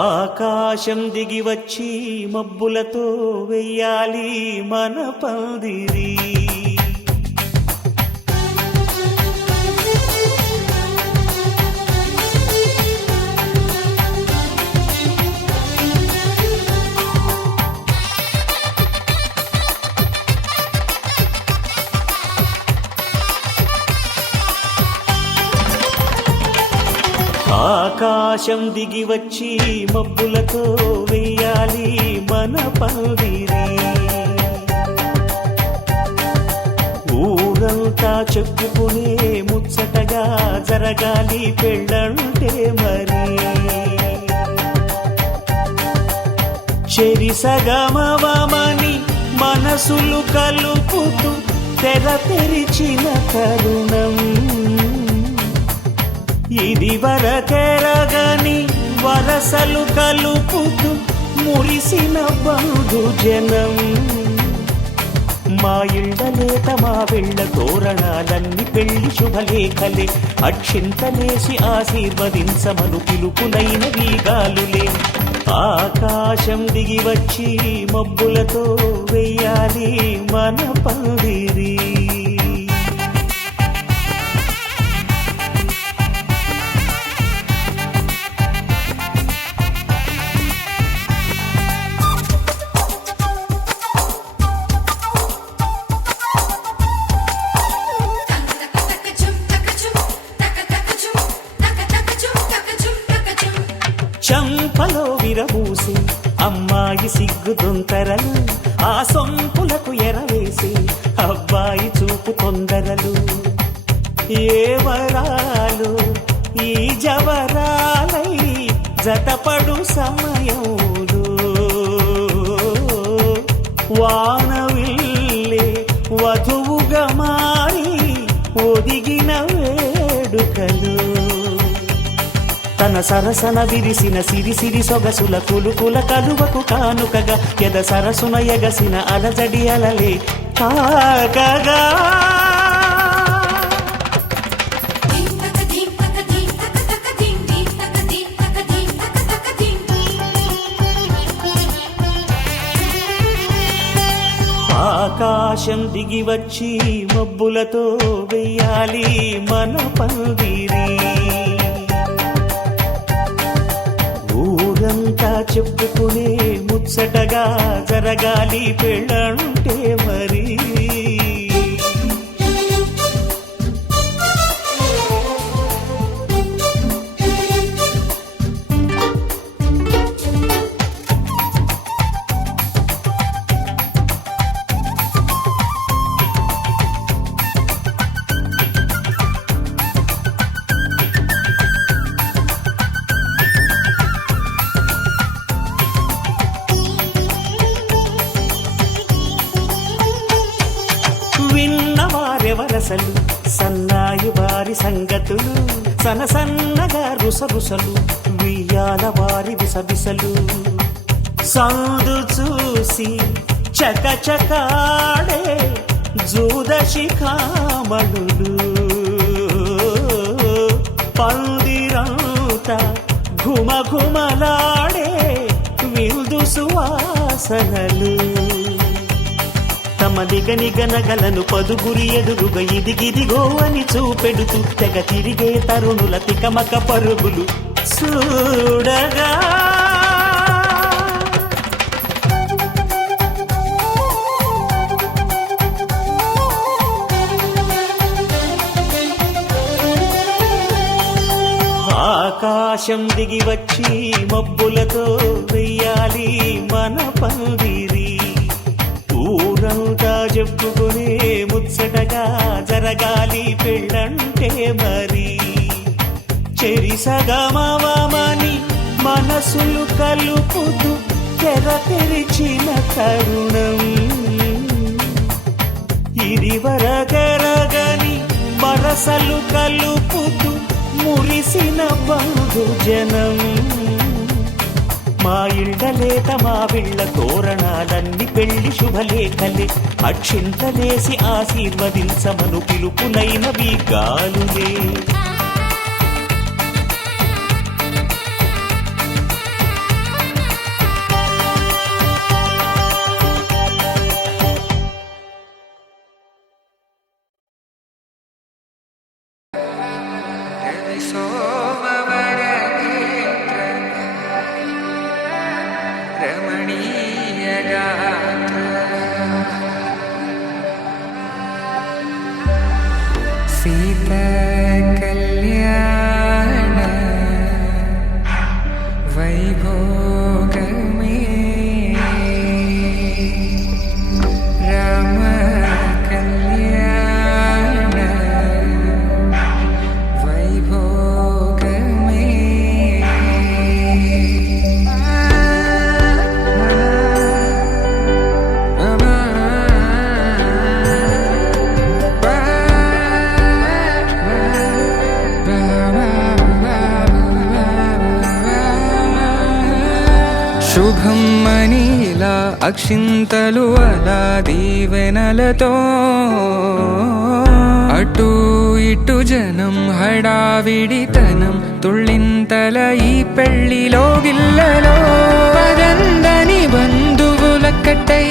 ఆకాశం దిగి వచ్చి మబ్బులతో వెయ్యాలి మన పందిరి. ఆకాశం దిగి వచ్చి మబ్బులతో వెయ్యాలి మన పందిరి. ఊరంతా చెప్పుకునే ముచ్చటగా జరగాలి పెళ్ళంటే మరి. చెరిసగమవమని మనసులు కలుపుతూ తెర తెరిచిన తరుణం ఇది వరకెరగని వరసలు కలుపుతూ మురిసిన బంధుజనం. మా ఇళ్ళలేత మా వెళ్ళ తోరణాలన్నీ పెళ్లి శుభలేఖలే. అక్షింతలేసి ఆశీర్వదించమను పిలుపులైన వీగాలులే. ఆకాశం దిగి వచ్చి మబ్బులతో వెయ్యాలి మన పందిరి. చంపలో విరబూసి అమ్మాయి సిగ్గు దొంతరలు. ఆ సొంపులకు ఎరవేసి అబ్బాయి చూపు తొందరలు. ఏ వరాలు ఈ జవరాలై జతపడు సమయంలో వానవిల్లే వధువుగా మారి ఒదిగిన వేడుకలు. తన సరసన విరిసిన సిరిసిరి సొగసుల కులుకుల కలువకు కానుకగా ఎద సరసున ఎగసిన అలజడి అలలే కాకగా. ఆకాశం దిగి వచ్చి మబ్బులతో వెయ్యాలి మన పందిరి. ఊరంతా చెప్పుకునే ముచ్చటగా జరగాలి పెళ్ళంటే మరి. విన్నవారెవరసలు సన్నాయి వారి సంగతులు. సనసన్నగా రుసరుసలు వియ్యాల వారి విసబిసలు. సందు చూసి చకచకాడే జూదశిఖామణులు. పందిరంతా ఘుమఘుమలాడే విందు సువాసనలు. తమ నిగనిగనగలను పదుగురి ఎదురుగా ఇదిగిదిగో అని చూపెడుతూ తెగ తిరిగే తరుణుల తికమక పరుగులు చూడగా. ఆకాశం దిగి వచ్చి మబ్బులతో వెయ్యాలి మన పందిరి. ఊరంతా చెప్పుకునే ముచ్చటగా జరగాలి పెళ్ళంటే మరి. చెరిసగమవమని మనసులు కలుపుతూ తెర తెరిచిన తరుణం. ఇది వరగరగని వరసలు కలుపుతూ మురిసిన బంధుజనం. మా ఇళ్ళలేత మా విళ్ళ తోరణాలన్నీ పెళ్లి శుభలేఖలే. అక్షింతలేసి ఆశీర్వదించమను పిలుపులైనవి గాలులే. सीता कल्याण वैभोग में राम कल्याण वैभोग శుభం మనీలా అక్షింతలు అలా దీవెనలతో అటు ఇటు జనం హడావిడితనం తుళ్ళింతల ఈ పెళ్లిలో గిల్లలో పదందని బంధువులక్కటై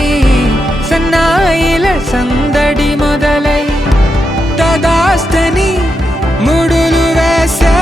సన్నాయిల సందడి మొదలై తదాస్తని ముడులు వేసే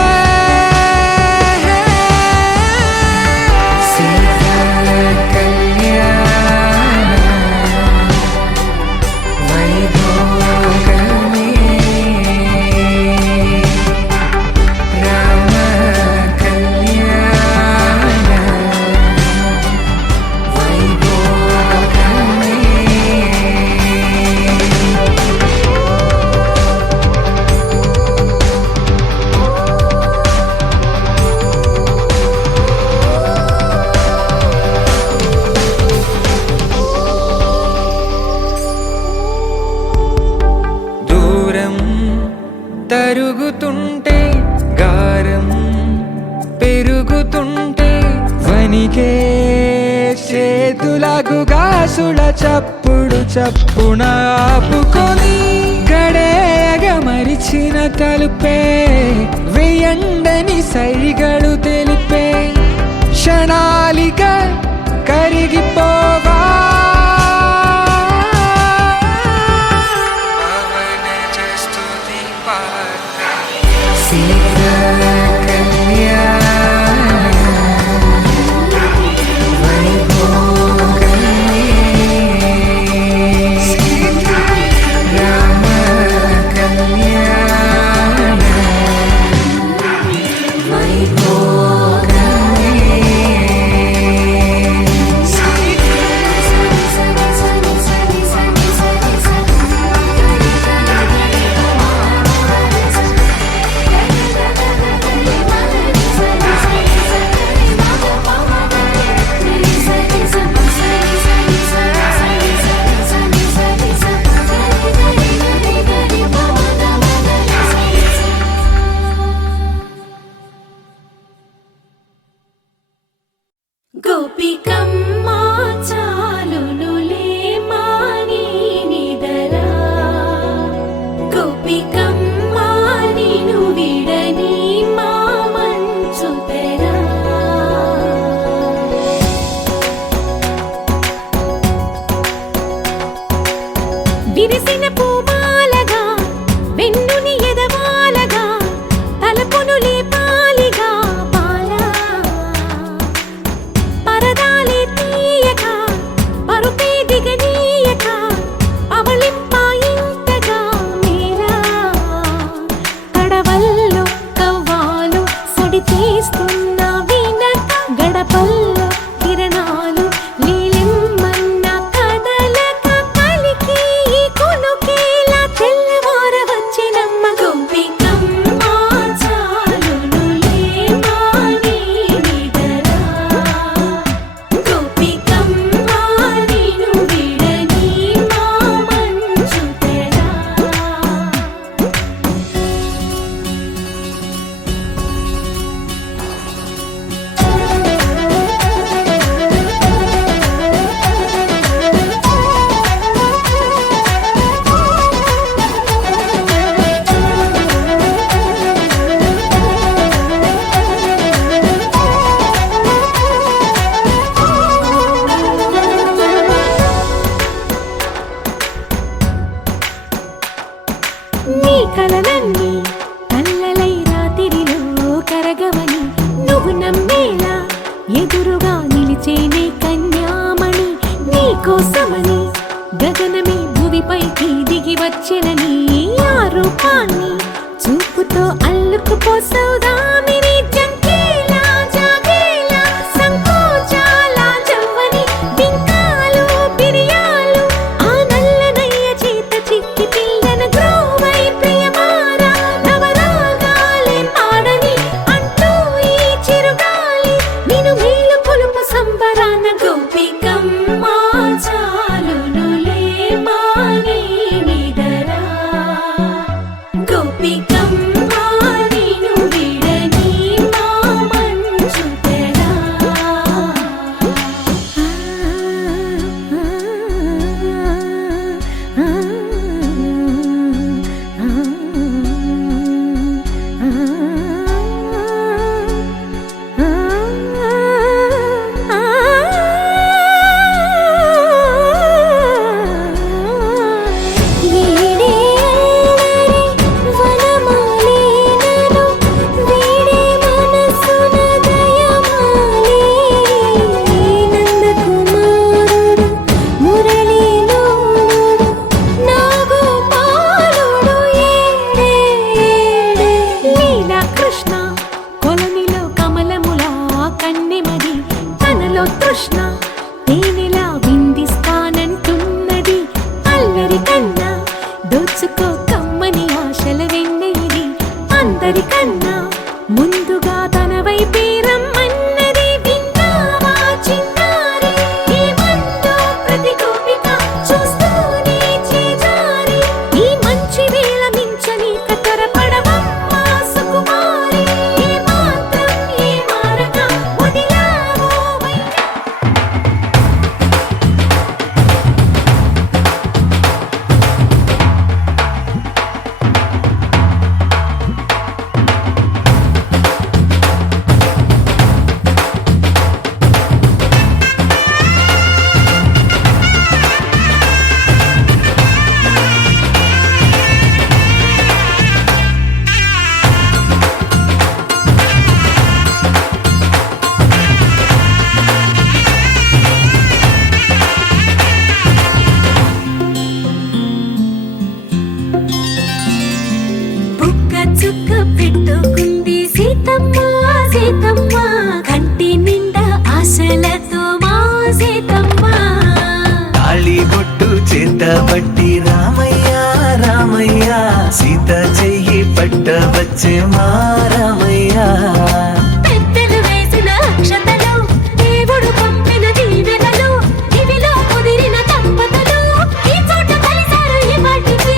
తరుగుతుంటే గారం పెరుగుతుంటే వనికే చేతులకు గాసుల చప్పుడు చప్పున ఆపుకొని గడేగ మరిచిన తలుపే వెయ్యండని సైగడు తెలిపే క్షణాలిక కరిగిపోవా ఓ సౌదామిని జంకేలా జాగేలా సంకోచాల జవ్వని బింకాలు బిరియాలు ఆ నల్లనయ్య చేత చిక్కి పిల్లన గ్రోవై ప్రియమారా నవరాగాలే పాడని అంటూ ఈ చిరుగాలి నిన్ను మేలు కొలుపు సంబరాన గోపికమ్మ చాలునులే మాని నిదరా గోపికమ్మ నిన్ను విడని మా మంచు తెరా కృష్ణ కొలనిలో కమలముల కన్నెమది తనలో తృష్ణ తేనెలా విందిస్తానంటున్నది అల్లరి కన్నా దోచుకో కమ్మని ఆశల వెన్నెయిది అందరికన్నా ముందుగా తన వైపే రమ్మన్నది విన్నావా చిన్నారి ఏమందో ప్రతి గోపిక చూస్తూనే చేజారి ఈ మంచి వేళ మించని కతరపడవమ్మ సుకుమారి ఏ మాత్రం ఏ మారక వదిలావో బుక్క చుక్క పెట్టుకుంది సీతమ్మ సీతమ్మ కంటి నిండా ఆశలతో మా సీతమ్మ తాళి బొట్టు చేత బట్టి రామయ్య రామయ్య సీత చెయ్యి పట్ట వచ్చే మా రామయ్య పెద్దలు వేసిన అక్షతలు దేవుడు పంపిన దీవెనలు ఇవిలో కుదిరిన దంపతులు ఈ చోట కలిసారు ఈ వాటికి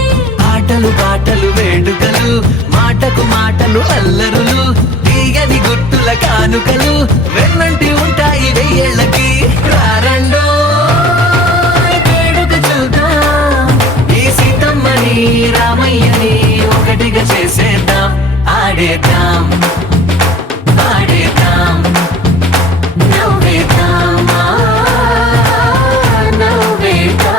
ఆటలు పాటలు వేడుకలు మాటకు మాటలు అల్లరులు తీయని గుట్టుల కానుకలు వెన్నంటి ఉంటాయి వెయ్యేళ్ళకి రారండో వేడుక చూద్దాం ఈ సీతమ్మని రామయ్యని ఒకటిగా చేసేద్దాం ఆడేద్దాం ఆడేద్దాం నవ్వేద్దాం నవ్వేద్దాం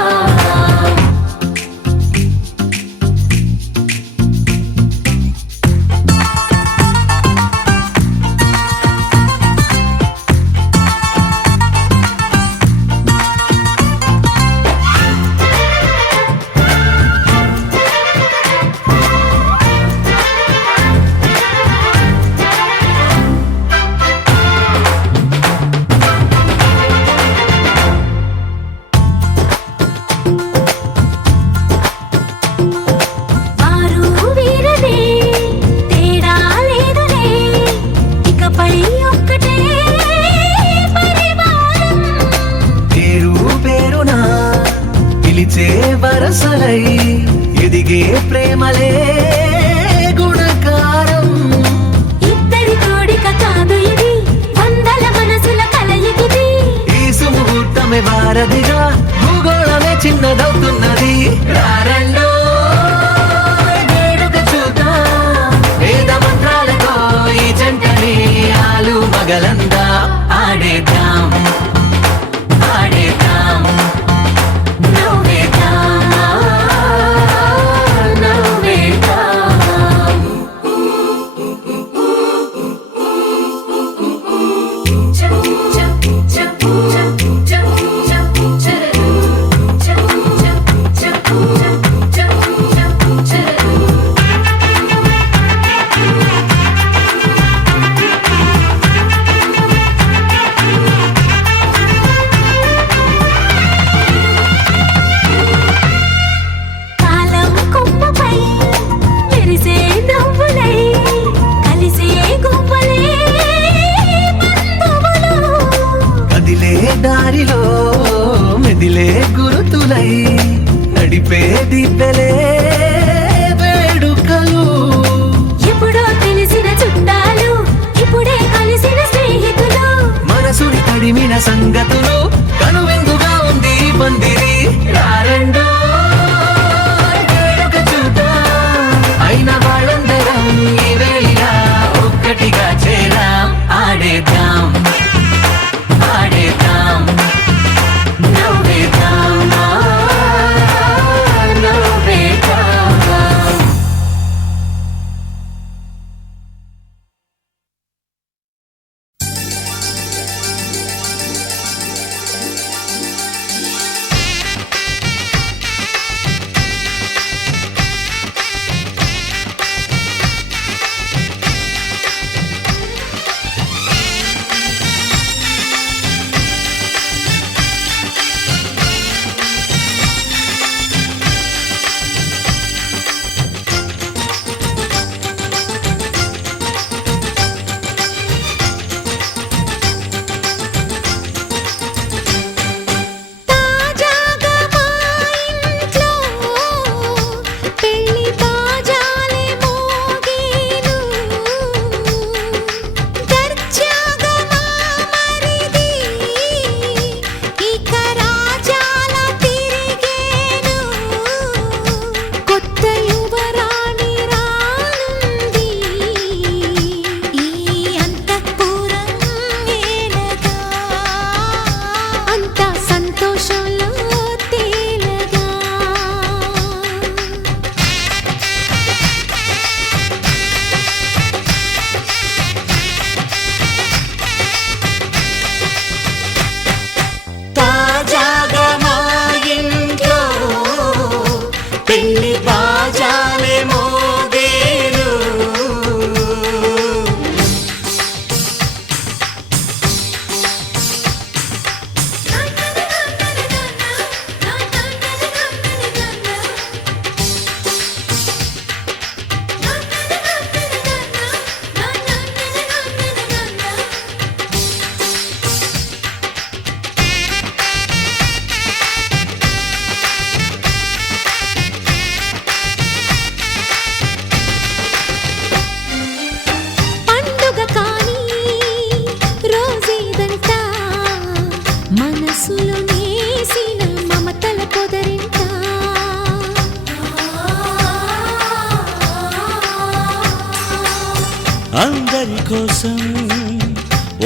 అందరి కోసం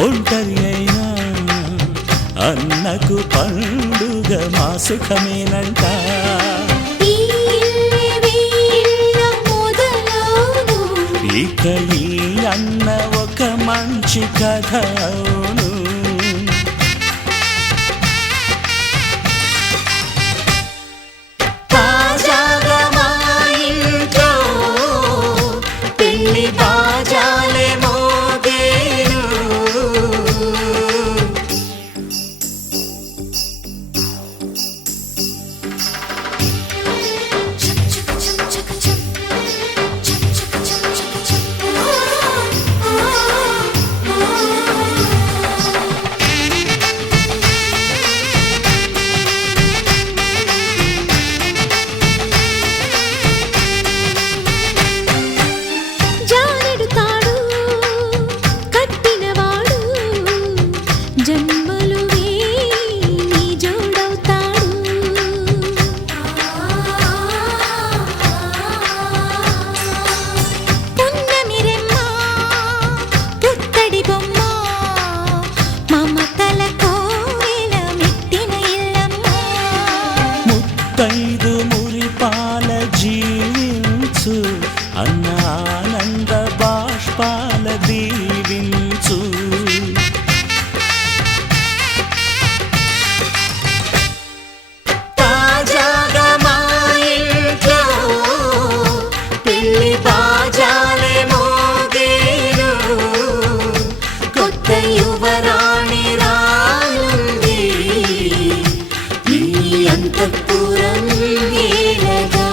ఒంటరి అయినా అన్నకు పండుగ మా సుఖమేనంట. ఈ వీళ్ళ మొదలవును. ఇక ఈ అన్న ఒక మంచి కథ అవును. తాజాగా మా ఇంట్లో పెళ్లి బాజాలే మోగేను. చక్ చక్ చక్ చక్ చక్. చక్ చక్ చక్ చక్ చక్. జానెడు తాడు కట్టినవాడు జన్మలు నీ జోడవుతాడు. పున్నమి రెమ్మ పుత్తడి బొమ్మ మమతల కోవెల మెట్టిన ఇల్లమ్మ. ముత్తైదు మురిపాల జీవించు అన్న ఆనంద బాష్పాల దీవించు. తాజాగా మా ఇంట్లో పెళ్లి బాజాలే మోగేను. కొత్త యువరాణి రానుంది ఈ అంతఃపురం ఏలగా.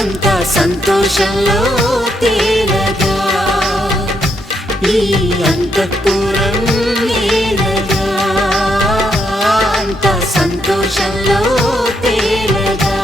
అంతా సంతోషంలో తేలగా ఈ అంతఃపురం ఏలగా. అంతా సంతోషంలో తేలగా.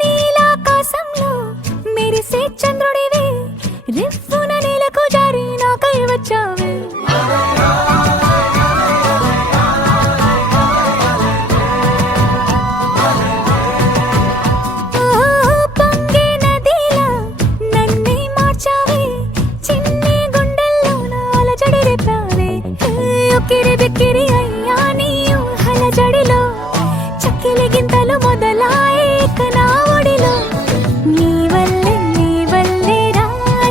నీలాకాశంలో మెరిసే చంద్రుడివి రిఫ్ఫున నేలకు జారి నాకై వచ్చావే. పొంగే నదిలా నన్నే మార్చావే. చిన్ని గుండెల్లోన అలజడి రేపావే. ఉక్కిరి బిక్కిరి అయ్యా నీ ఊహల జడిలో. చక్కిలి గింతలు మొదలాయే ఇక నా ఒడిలో. నీ వల్లే రా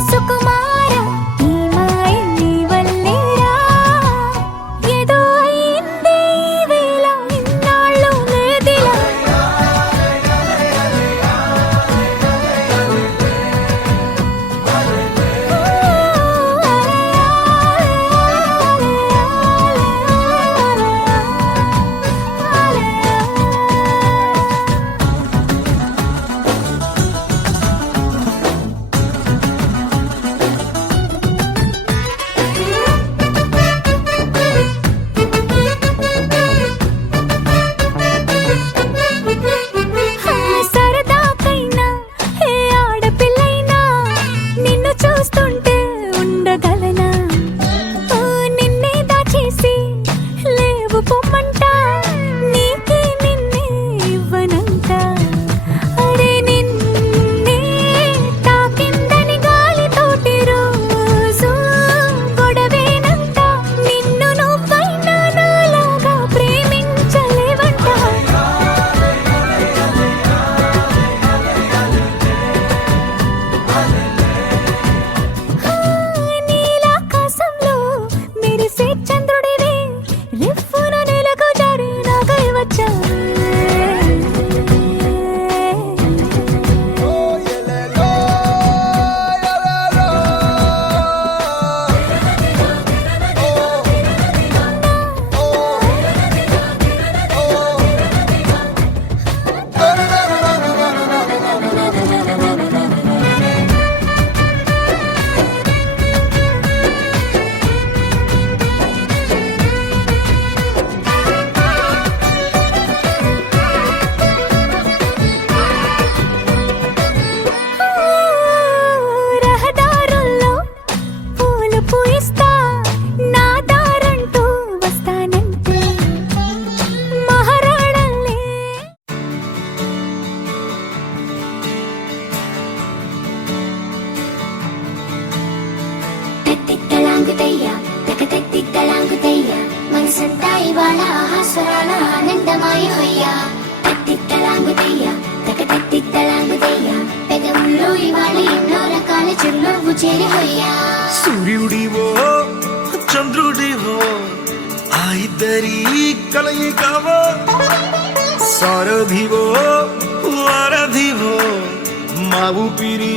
సుకుమారి. తలాంగుదయ్య తకతత్తి తలాంగుదయ్య పెదవుల్లో ఇవాళ ఎన్నో రకాల చిరునవ్వు చేరిపోయా సూర్యుడివో చంద్రుడివో ఆ ఇద్దరి కలయికవో సారథివో వారధివో మా ఊపిరి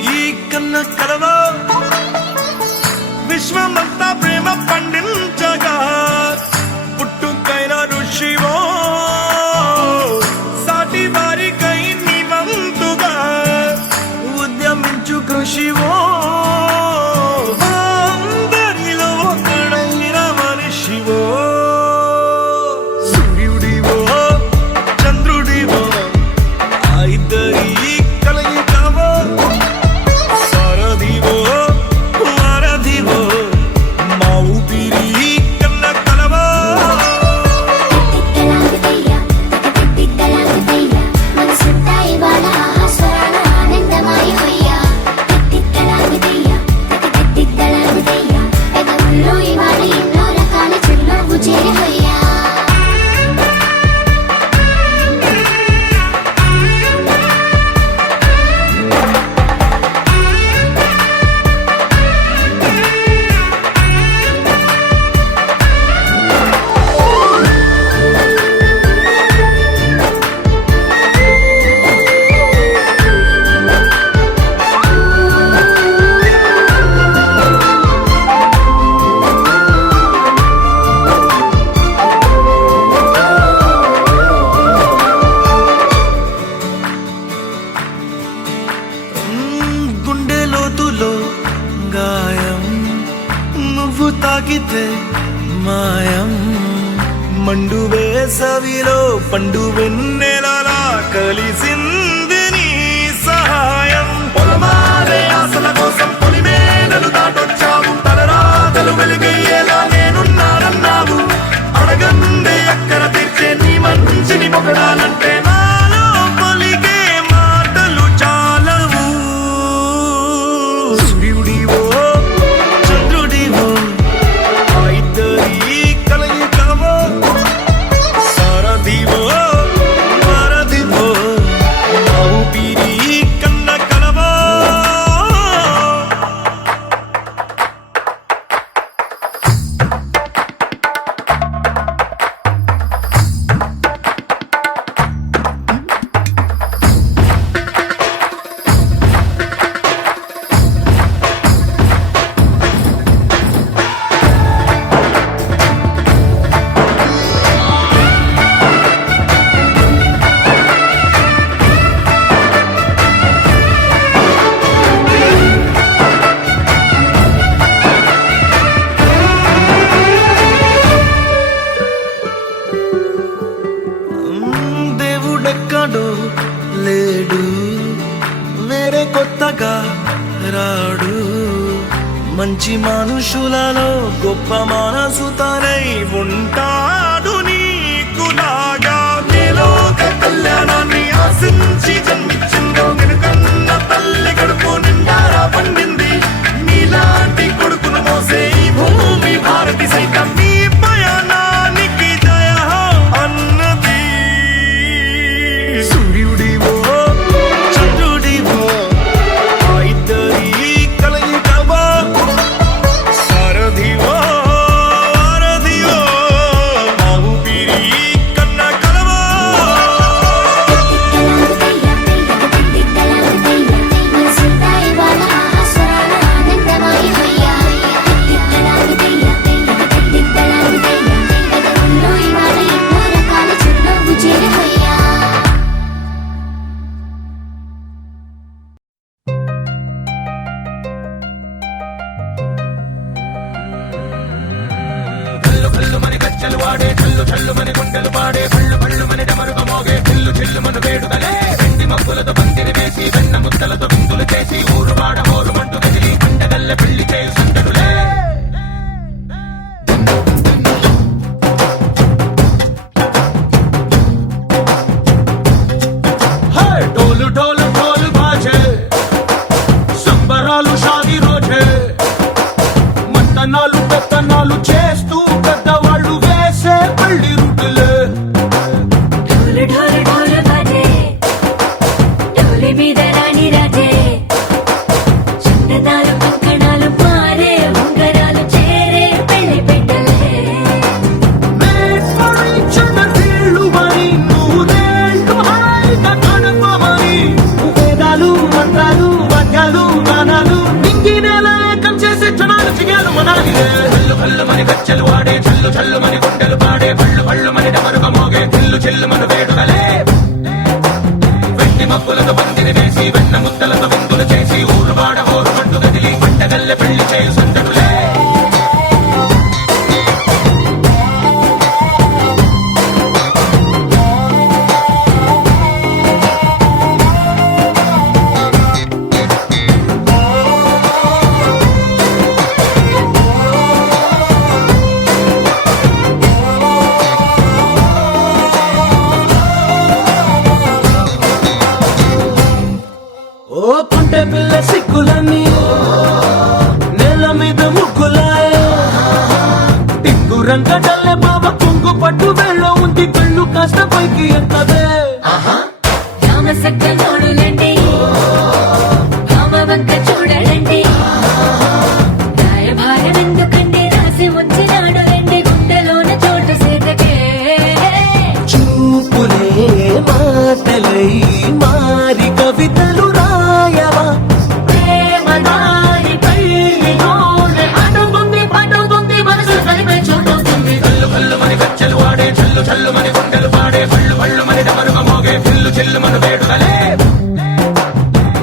కన్న కలవో విశ్వమంతా ప్రేమ పండించగా పుట్టుకైన ఋషివో సాటి వారికై నివంతుగా ఉద్యమించు కృషివో అందరిలో ఒకడైన మనిషివో సూర్యుడివో చంద్రుడివో ఆ ఇద్దరి కలయికవో సారథివో వారధివో మా ఊపిరి కన్న కలవో తలాంగుదయ్య తకతత్తి తలాంగుదయ్య మనసంతా ఇవాళ స్వరాల ఆనందమయమయ్యా తలాంగుదయ్య తకతత్తి తలాంగుదయ్య పెదవుల్లో ఇవాళ ఎన్నో రకాల చిరునవ్వు చేరిపోయా గుండె లోతులో గాయం నువ్వు తాకితే మాయం మండు వేసవిలో పండు వెన్నెలలా కలిసింది నీ సహాయం పొలమారే ఆశల కోసం పొలిమేనలు దాటొచ్చావు తలరాతలు వెలుగయ్యేలా నేనున్నానన్నావు అడగందే అక్కర తీర్చే నీ మంచిని పొగడాలంటే నాలో పలికే మాటలు చాలవు సూర్యుడివో చంద్రుడివో ఆ ఇద్దరి కలయికవో సారథివో వారధివో మా ఊపిరి కన్న కలవో దేవుడెక్కడో లేడు వేరే కొత్తగా రాడు మంచి మనుషులలో గొప్ప మనసు తనై ఉంటాడు నీకులాగా నీలోక కళ్యాణాన్ని ఆశించి జన్మించిందో వెనుకన్న తల్లి కడుపు నిండారా పండింది నీలాంటి కొడుకును మోసే ఈ భూమి భారతి సైతం నీ పయనానికి జయ అన్నది సూర్యుడివో చంద్రుడివో ఆ ఇద్దరి కలయికవో సారథివో వారధివో మా ఊపిరి కన్న కలవో మనసంతా ఇవాళ స్వరాల ఆనందమయమయ్యా తలాంగుదయ్య తలాంగుదయ్య పెదవుల్లో ఇవాళ ఎన్నో రకాల చిరునవ్వు చేరిపోయా ढोल ढोल ढोल बाजे సంబరాలు షాది రోజే మంతనాలు పెత్తనాలు చేస్తూ పెద్దవాళ్ళు వేసే పల్లి రుట్టులే ढोल ढोल ढोल बाजे మక్కులతో పందిరి వేసి వెన్న ముద్దలతో విందులు చేసి ఊరు వాడ హోరు మంటు గదిలి పంటగల్లె పెళ్లి చేయు సందడులే ఓ పుంటె పిల్ల సిక్కులన్నీ నేల మీద ముగ్గులాయ టిక్కు రంగడల్లె బాబ కుంగు పట్టు వెళ్ళ ఉంది కళ్ళు కాస్త పైకి ఎత్తదే రామసక్క నోడులండి రామవంక చూడలండి రాయభారం ఎందుకండి రాసి ఉంచినాడు రండి గుండెలోన చోటు సీతకే చూపులే మాటలై మారి కవితలు రాయవా ప్రేమదారి పెళ్లిలోనే అడుగుంది పడుగుంది మనసు కలిపే చోటవుతుంది కళ్ళు కళ్ళు మని గచ్చలు వాడే చల్లు చల్లు మని గుండెలు పాడే పళ్ళు పళ్ళు మని డమరుగ మోగే పిల్లు చెల్లు మన వేడుకలే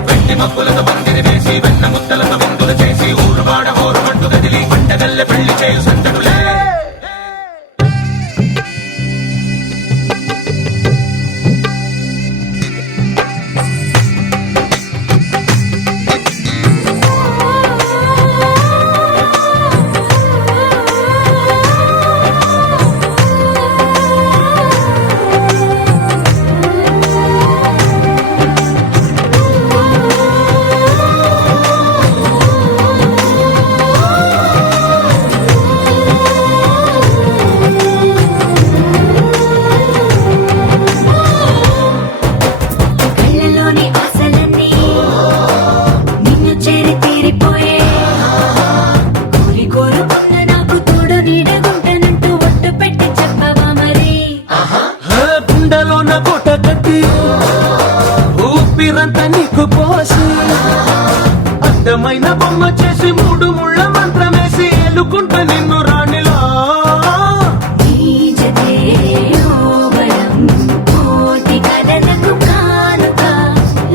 వెండి మక్కులతో పందిరి వేసి వెన్న ముద్దలతో విందులు చేసి ఊరు వాడ హోరు మంటు గదిలి పంటగల్లె పెళ్లి చేయు సందడులే కళ్ళలోని ఆశలన్నీ నిన్ను చేరి తీరిపోయే కోరి కోరుకున్న నాకు తోడు నీడగుంటానంటూ ఒట్టు పెట్టి చెప్పవా మరి గుండెలోన కోట కట్టి ఊపిరంతా నీకు పోసి అందమైన బొమ్మ చేసి మూడు ముళ్ళ మంత్రమేసి ఎలుకుంటా నిన్ను రాణిలా నీజతే యోవరం కోటి కథలకు కానుక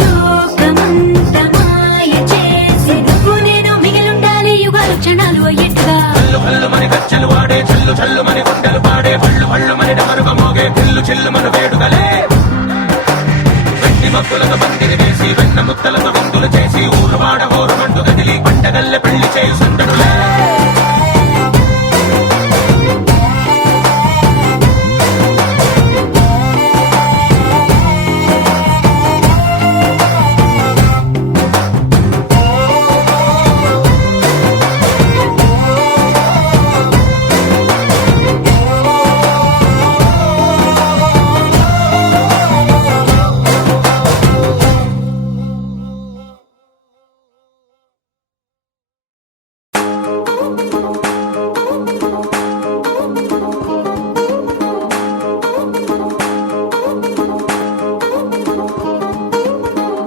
లోకమంత మాయ చేసి నువ్వు నేను మిగిలుండాలి యుగాలు క్షణాలు అయ్యేట్టుగా కళ్ళు కళ్ళు మని గచ్చలు వాడే చల్లు చల్లు మని గుండెలు పాడే పళ్ళు పళ్ళు మని డమరుగ మోగే పిల్లు చెల్లు మన వేడుకలే వెండి మక్కులతో పందిరి వేసి వెన్న ముద్దలతో విందులు చేసి ఊరు వాడ హోరు మంటు గదిలి పంటగల్లె పెళ్లి చేయు సందడులే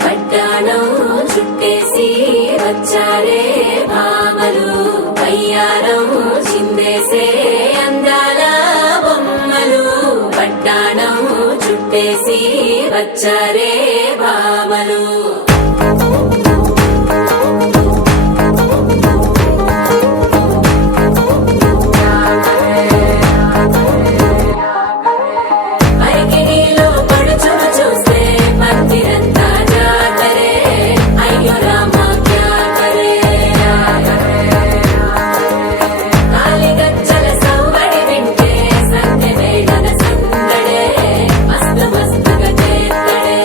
పట్టాణం చుట్టేసి వచ్చారే భామలు కయ్యారం చిందేసే అందాల బొమ్మలు పట్టాణం చుట్టేసి వచ్చారే భామలు పరికిణీలో పడుచును చూస్తే పందిరంతా జాతరే అయ్యో రామా క్యా కరే కాలిగజ్జల సవ్వడి వింటే సంధ్య వేళన సందడే మస్తు మస్తుగా చేత్తడే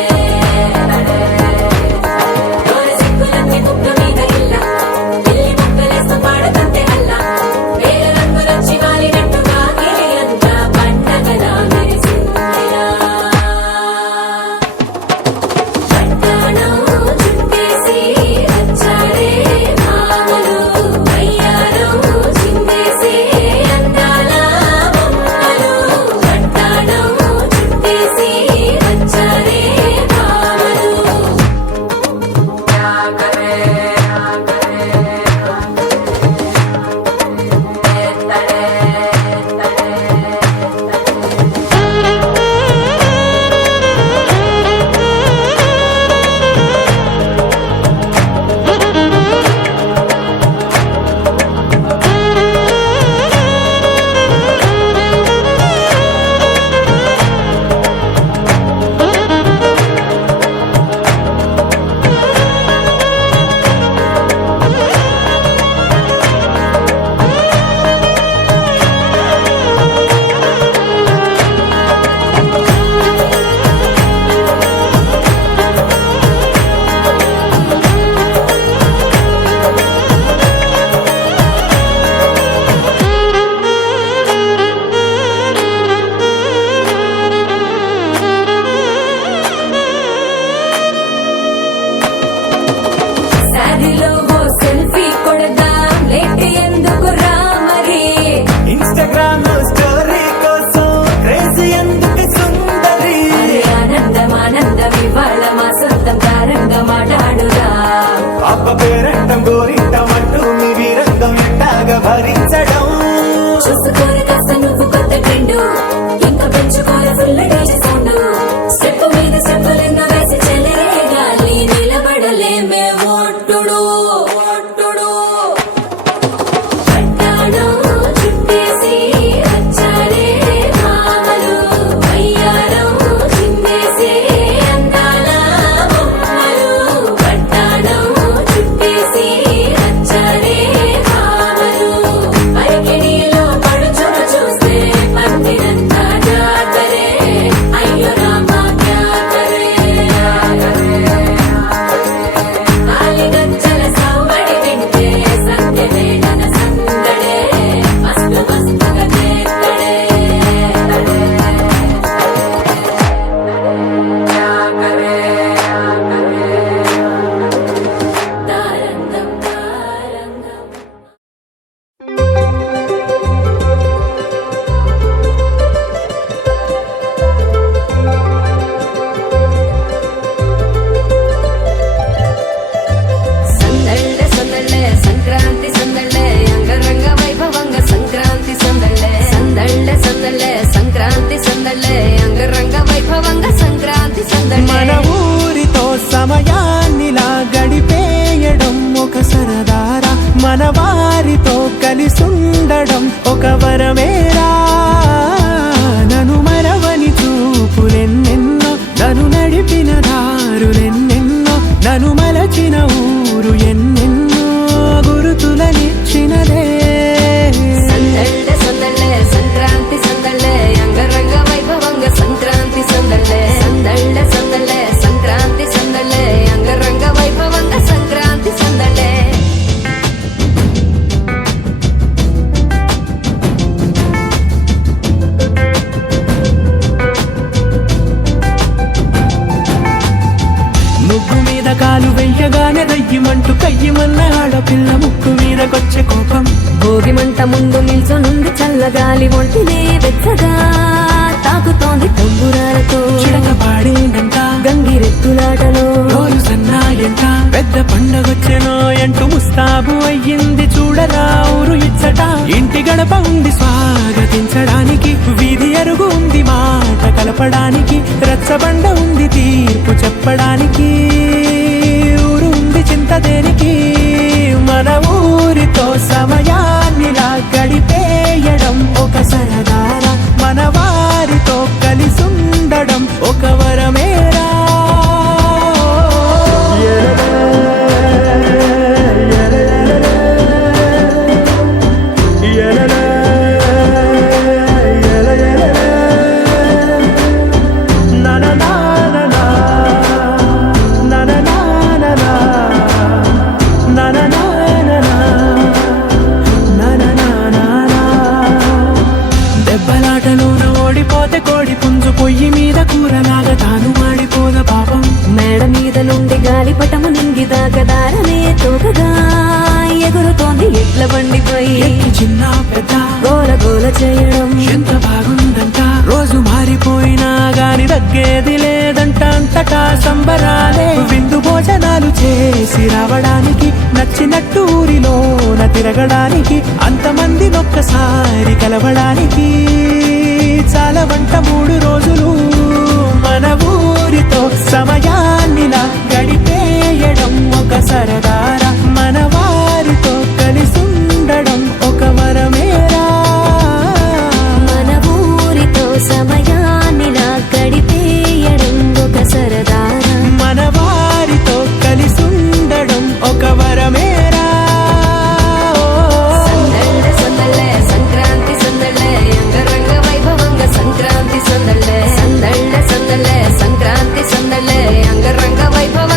పేరంటం గోరింటం అంటూ మీ వీరంగం ఎట్టాగా భరించడం చూసుకోరు కాస్త నువ్వు కొత్త ట్రెండ్ ఇంకా పెంచుకోరు ఫుల్ డేజ్ సౌండ్ స్టెప్ మీద స్టెప్పులెన్నో వేసి చెలరేగాలి నిలబడలేమే ఓట్టుడు పట్టాడు చుట్టేసి వచ్చారే భామలు వయ్యారం చిందేసి అందాల బొమ్మలు పట్టాడు చుట్టేసి వచ్చారే భామలు పరికిణీలో పడుచున చూస్తే పందిరంతా జాతరే అయ్యో రామా జాతరే ఆలిగజ్జల సవ్వడి వింటే సంధ్యవేళన సందడే మస్తు మస్తుగా చేస్తడే తారంగం తారంగం సందళ్ళే సందళ్ళే సంక్రాంతి సందళ్ళే అంగరంగ వైభవంగ సంక్రాంతి సందళ్ళే సందళ్ళే సందళ్ళే సంక్రాంతి సందళ్ళే అంగరంగ వైభవంగ సంక్రాంతి సందళ్ళే మన ఊరితో సమయాన్నిలా గడిపేయడం ఒక సరదారా మన వారితో కలిసుండడం ఒక వరమేరా నన్ను మరవని చూపులెన్నెన్నో నన్ను నడిపిన దారులెన్నెన్నో నన్ను మలచిన ఊరు ఎన్నెన్నో గురుతులనిచ్చినదే సందళ్ళే సందళ్ళే సంక్రాంతి సందళ్ళే అంగరంగ వైభవంగ సంక్రాంతి సందళ్ళే సందళ్ళే సందళ్ళే సంక్రాంతి సందళ్ళే అంగరంగ వైభవంగ సంక్రాంతి సందళ్ళే ముగ్గు మీద కాలు వెయ్యగానే రయ్యమంటూ కయ్యమన్న ఆడపిల్ల ముక్కు మీదకొచ్చే కోపం భోగి మంట ముందు నిల్చొనుంది చల్లగాలి ఒంటినే వెచ్చగా తాకుతోంది తంబురాలతో చిడక పాడేనంట గంగిరెత్తులాటలో రోజు సన్నాయంట పెద్ద పండగొచ్చెనో అంటూ ముస్తాబు అయ్యింది చూడరా ఊరు ఇచ్చట ఇంటి గడప ఉంది స్వాగతించడానికి వీధి అరుగు ఉంది మాట కలపడానికి రచ్చబండ ఉంది తీర్పు చెప్పడానికి ఊరు ఉంది చింత దేనికి మన ఊరితో సమయాన్నిలా గడిపేయడం ఒక సరదారా మన వారితో కలిసుండడం ఒక వరమేరా దెబ్బలాటలోన ఓడిపోతే కోడి పుంజు పొయ్యి మీద కూరలాగా తాను మాడిపోద పాపం మేడ మీద నుండి గాలిపటము నింగిదాకా దారమే తోకగా ఎగురుతోంది ఎట్ల బండిపై ఎక్కి చిన్న పెద్ద గోల గోల చేయడం ఎంత బాగుందంట రోజు మారిపోయినా గాని తగ్గేది లేదంట అంతటా సంబరాలే విందు భోజనాలు చేసి రావడానికి నచ్చినట్టు ఊరిలోన తిరగడానికి అంతమంది ఒక్కసారి కలవడానికి చాలా వంట 3 రోజులు మన ఊరితో సమయాన్నిలా గడిపేయడం ఒక సరదారా మన వారితో కలిసుండడం ఒక వరమేరా మన ఊరితో సమయాన్నిలా గడిపేయడం ఒక సరదారా మన వారితో కలిసుండడం ఒక వరమేరా సందళ్ళే సందళ్ళే సంక్రాంతి సందళ్ళే అంగరంగ వైభవంగ సంక్రాంతి సందళ్ళే సందళ్ళే సందళ్ళే సంక్రాంతి సందళ్ళే అంగరంగ వైభవ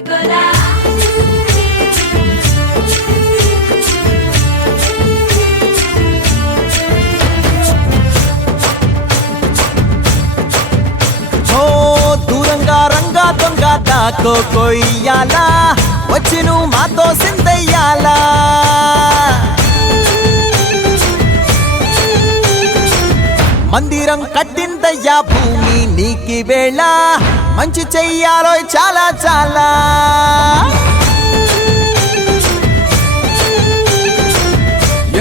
రసగుల్లా ఓ దూరంగా రంగా దొంగ దాకో కొయ్యాలా వచ్చి నువ్వు మాతో సిందయ్యాలా మందిరం కట్టిందయ్యా భూమి నీకి వేళ మంచి చెయ్యాలో చాలా చాలా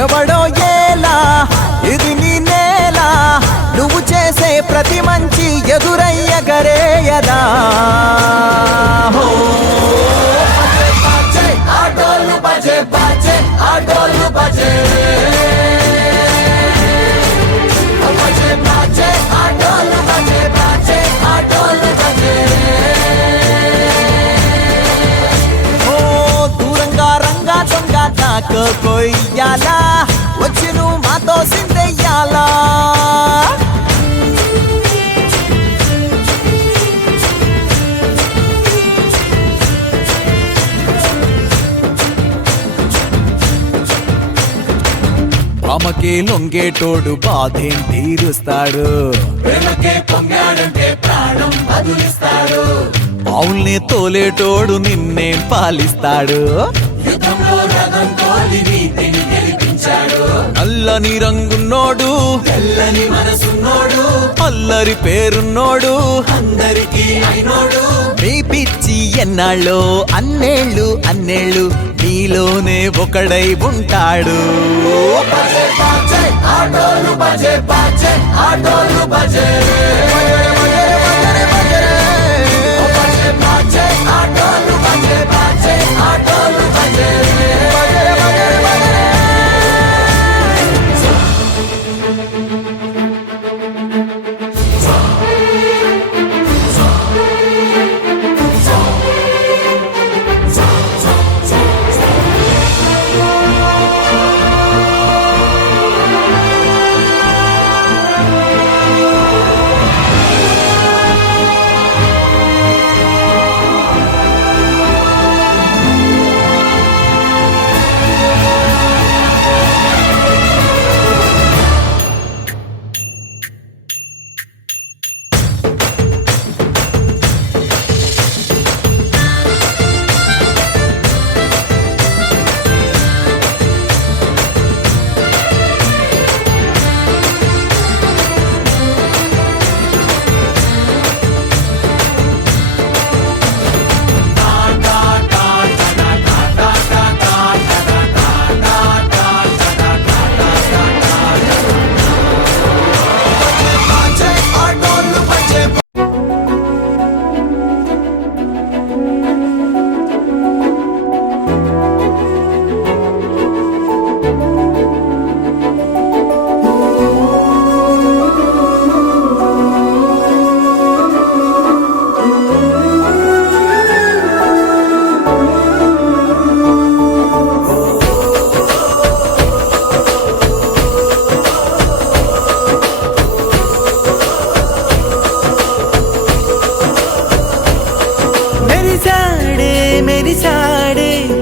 ఎవడో ఏలా ఇది నీ నేల నువ్వు చేసే ప్రతి మంచి ఎదురయ్యగరేయదా ఆటోలు బజే బజే ఆటోలు బజే బజే బజే ఆటోలు బజే బజే ఆటోలు బజే ఓ దూరంగా రంగా దొంగ నాకు కొయ్యాలా వచ్చి నువ్వు మాతో సిందెయ్యాలా ఆమెకే లొంగేటోడు బాధేం తీరుస్తాడు ఆవుల్ని తోలేటోడు నిన్నేం పాలిస్తాడు నల్లని రంగున్నోడు తెల్లని మనసున్నోడు అల్లరి పేరున్నోడు అందరికీ అయినోడు మీ పిచ్చి ఎన్నాళ్ళో అన్నేళ్ళు అన్నేళ్ళు నీలోనే ఒకడై ఉంటాడు ఆటోలు బజే బజే ఆటోలు బజే ఆటోలు బజే బజే ఆటోలు బజే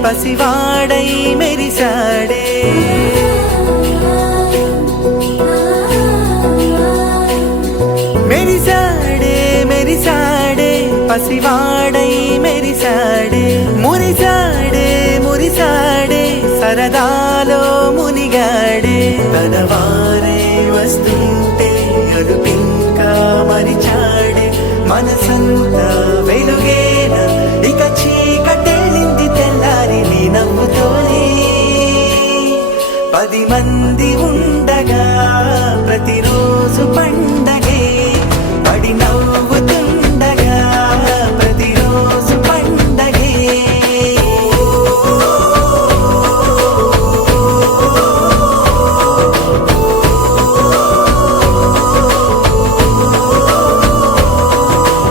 పసివాడై మెరిసాడే మెరిసాడే మెరిసాడే పసివాడై మెరిసాడే మురిసాడే మురిసాడే సరదాలో మునిగాడే తనవారే వస్తుంటే అదుపింకా మరిచాడే మనసంతా వెలుగేనా ఇక చీకటెళ్ళింది తెల్లారి నీ నవ్వుతోనే 10 మంది ఉండగా ప్రతిరోజు పండగే పడి నవ్వుతుండగా ప్రతిరోజు పండగే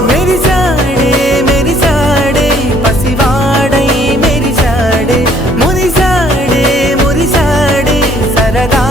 మెరిసాడే మెరిసాడే పసివాడై మెరిసాడే మురిసాడే మురిసాడే సరదా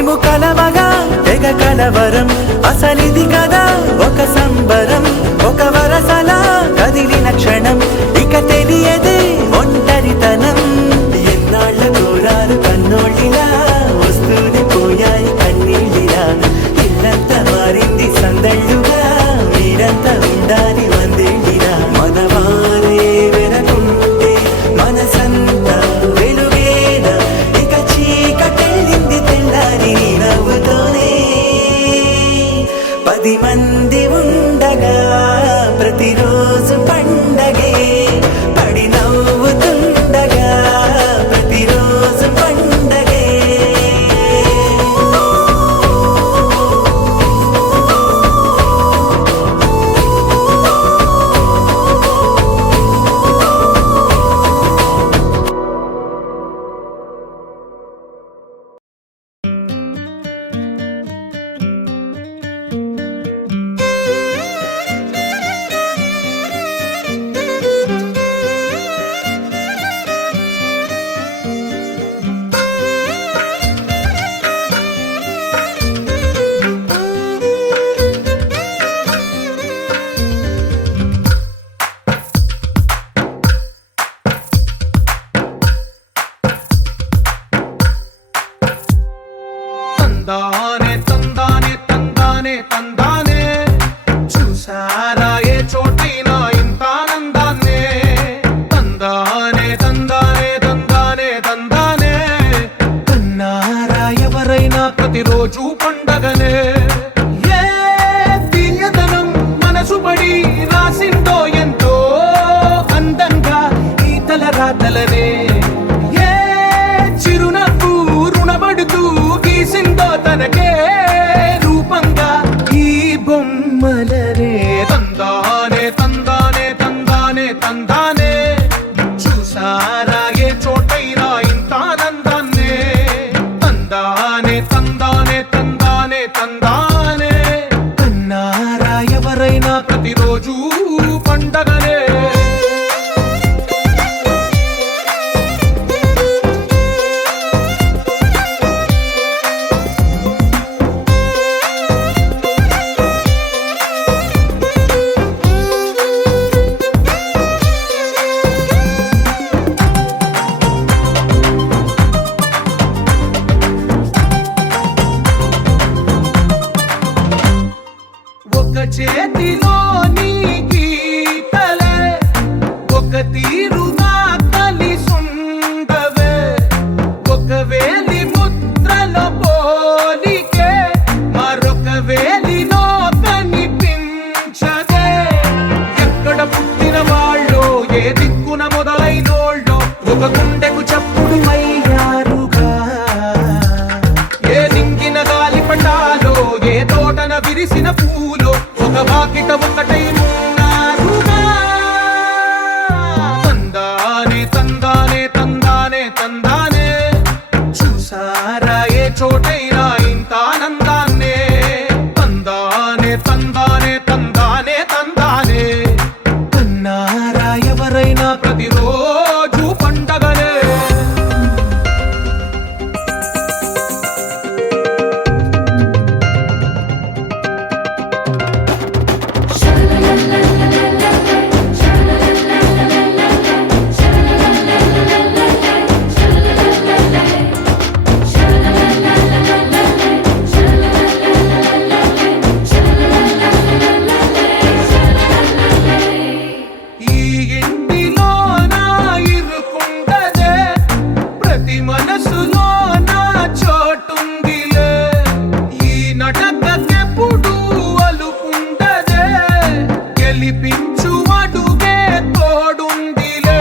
మేము కలవగా తెగ కలవరం అసలిది కదా ఒక సంబరం ఒక వరసలా కదిలిన క్షణం ఇక తెలియదే ఒంటరితనం ఎన్నాళ్ళ కోరాలు కన్నోళ్ళిలా వస్తూనే పోయాయి కన్నీళ్ళిలా ఇల్లంతా మారింది సందళ్ళుగా మీరంతా ఉండాలి వందేళ్ళిలా మనవారే వెనకుంటే మనసంతా వెలుగేనా ఇక చీకటెళ్ళింది తెల్లారి నీ నవ్వుతోనే 10 మంది ఉండగా ప్రతిరోజు పండగే పడి నవ్వుతుండగా ప్రతిరోజు పండగే తందానే తందానే తందానే తందానే చూసారా ఏ చోటైనా ఇంత ఆనందాన్నే తందానే తందానే తందానే తందానే కన్నారా ఎవరైనా ప్రతిరోజు పండగనే ఏ తీయదనం మనసు పడి రాసిందో ఎంతో అందంగా ఈ తల రాతలనే ఏ చిరునవ్వు రుణపడుతూ గీసిందో తనకే రూపంగా ఈ బొమ్మలనే తందానే తందానే తందానే తందానే చూసారా ఏ చోటైనా ఇంత ఆనందాన్నే తందానే తందానే తందానే తందానే కన్నారా ఎవరైనా ప్రతిరోజు పండగనే ఒక చేతిలోని గీతలే ఒక తీరుగా కలిసుండవే ఒక వేలి ముద్రల పోలికే మరొక వేలిలో కనిపించదే ఎక్కడ పుట్టిన వాళ్ళో ఏ దిక్కున మొదలైనోళ్ళో ఒక గుండెకు చప్పుడు అయ్యారుగా ఏ నింగిన గాలి పటాలో ఏ తోటన విరిసిన పూలో ఒక వాకిట ఒకటై ఉన్నారుగా తందానే తందానే తందానే తందానే చూసారా ఏ చోటైనా ఇంత ఆనందాన్నే తందానే తందానే తందానే తందానే కన్నారా ఎవరైనా ప్రతిరోజు పండగనే ఈ ఇంటిలో నా ఇరుకుండదే ప్రతి మనసులో నా చోటుందిలే ఈ నటకెప్పుడు అలుకుండదే గెలిపించు అడుగే తోడుందిలే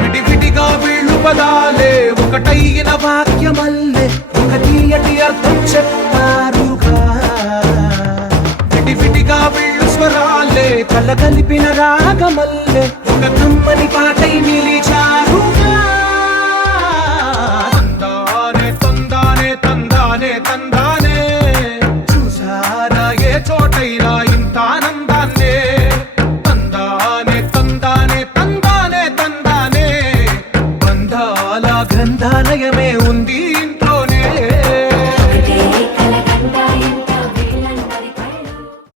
విడివిడిగా వీళ్ళు పదాలే ఒకటైన వాక్యమల్లే ఒక తీయటి అర్థం చెప్పారుగా విడివిడిగా వీళ్ళు స్వరాలే కలగలిపిన రాగమల్లే ఒక కమ్మని పాటై నిలిచారుగా తందానే తందానే తందానే తందానే చూసారా ఏ చోటైనా ఇంత ఆనందాన్నే తందానే తందానే తందానే తందానే బంధాల గ్రంథాలయమే ఉంది